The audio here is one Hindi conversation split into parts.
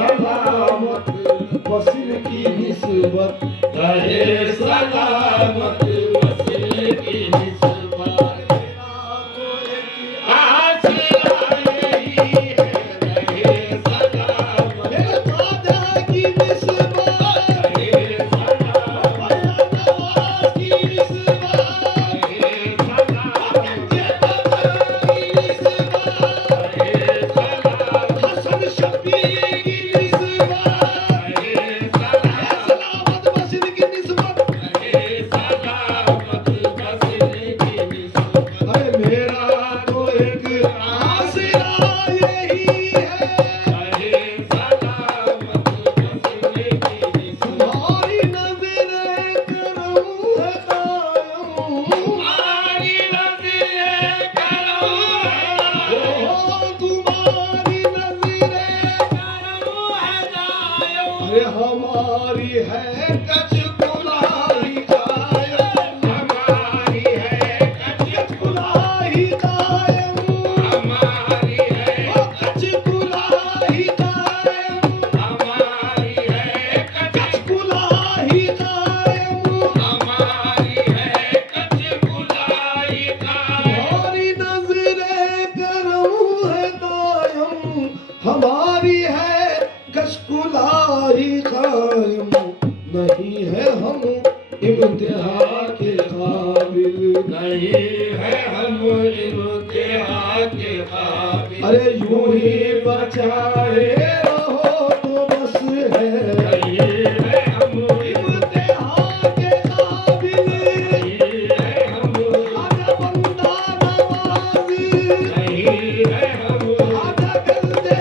सलामत वसील की निस्बत, रहे सलामत वसील की निस्बत। हमारी है कच कुलाई कायम, हमारी है कच कुलाई कायम, हमारी है कच कुलाई कायम, हमारी है कच कुलाई कायम, हमारी है कच कुलाई कायम। हमारी नजरे करम है दायम, हमारी है कशकुलाई कायम। नहीं है हम इम्तिहा के काबिल, नहीं है हम इम्तिहा के काबिल। अरे यूं ही बचाए रहो तो बस है, नहीं है हम इम्तिहा के काबिल, नहीं है हम आजा बंदा नवाजी, नहीं है हम आजा कर दे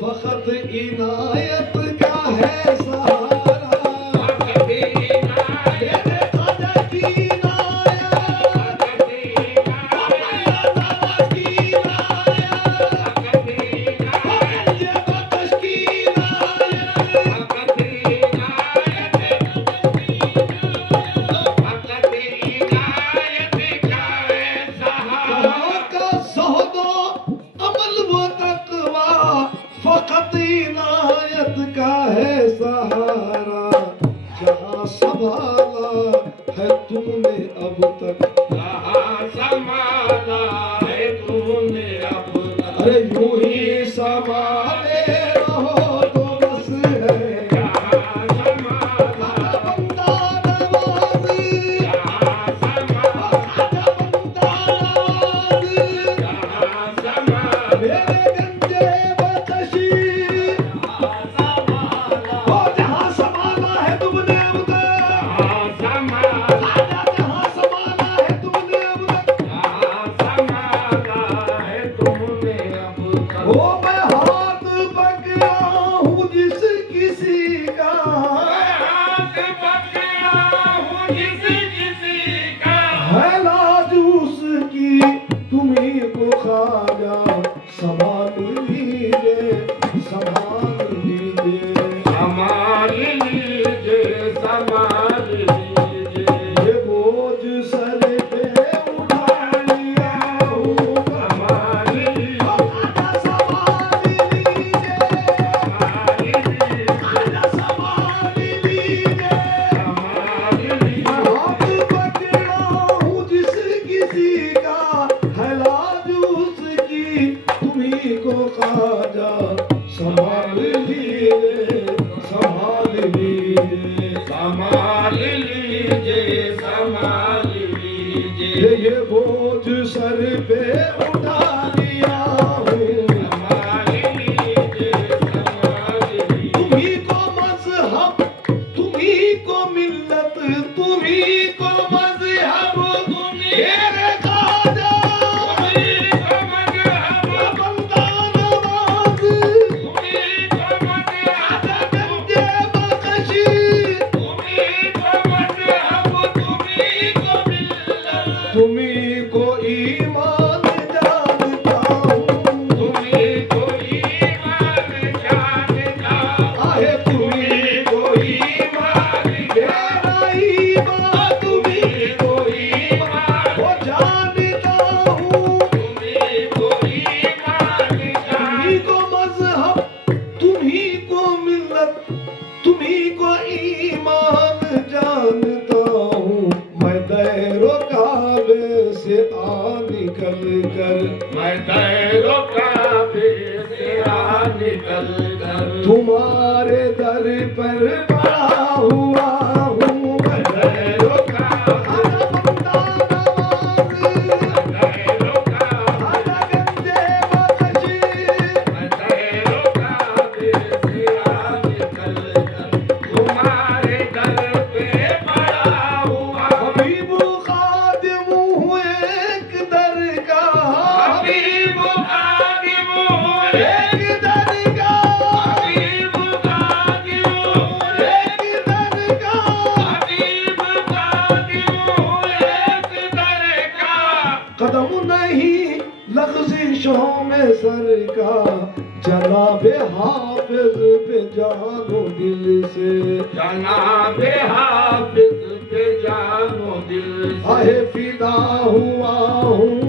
फकत इनायत का है सहारा, फकत इनायत खाजा की इनायत, फकत इनायत की इनायत, फकत इनायत बख्श की इनायत, फकत इनायत का है सहारा। का ज़ुहद अमल व तक़वा, फकत इनायत का है सहारा। जहाँ संभाला है तुमने अब तक, जहाँ संभाला है तुमने अब तक। अरे यूं ही संभाले रहो तो बस है, जहाँ संभाला बंदा नवाजी, जहाँ संभाला बंदा नवाजी, जहाँ संभाला मेरे गंजे संभाल लीजिए, संभाल लीजिए, संभाल लीजिए, संभाल लीजिए। ये बोझ सर पे उठा लिया हूँ, संभाल लीजिए, संभाल लीजिए, संभाल लीजिए, संभाल लीजिए, संभाल लीजिए। हाथ पकड़ा हूँ जिस किसी का है लाज उसकी, तुम्ही को खाजा संभाल लीजिए, संभाल लीजिए, संभाल लीजिए, संभाल लीजिए। ये बोझ सर पे उठा लिया हूँ, निकल कर तुम्हारे दर पर पड़ा हुआ हूँ। गैरों का हर बंदा नवाज, गैरों का हर गंजे बख्शी, गैरों का बेसिया निकल कर तुम्हारे दर पे पड़ा हुआ। हबीब खादिम हूँ एक दर का, हबीब खादिम हूँ एक दर का, हबीब खादिम हूँ एक दर का, हबीब खादिम हूँ एक दर का। कदम नहीं लग़ज़िशों में सर का, जनाबे हाफिज पे जानो दिल से, जनाबे हाफिज पे जानो दिल से। आहे फिदा हुआ हूँ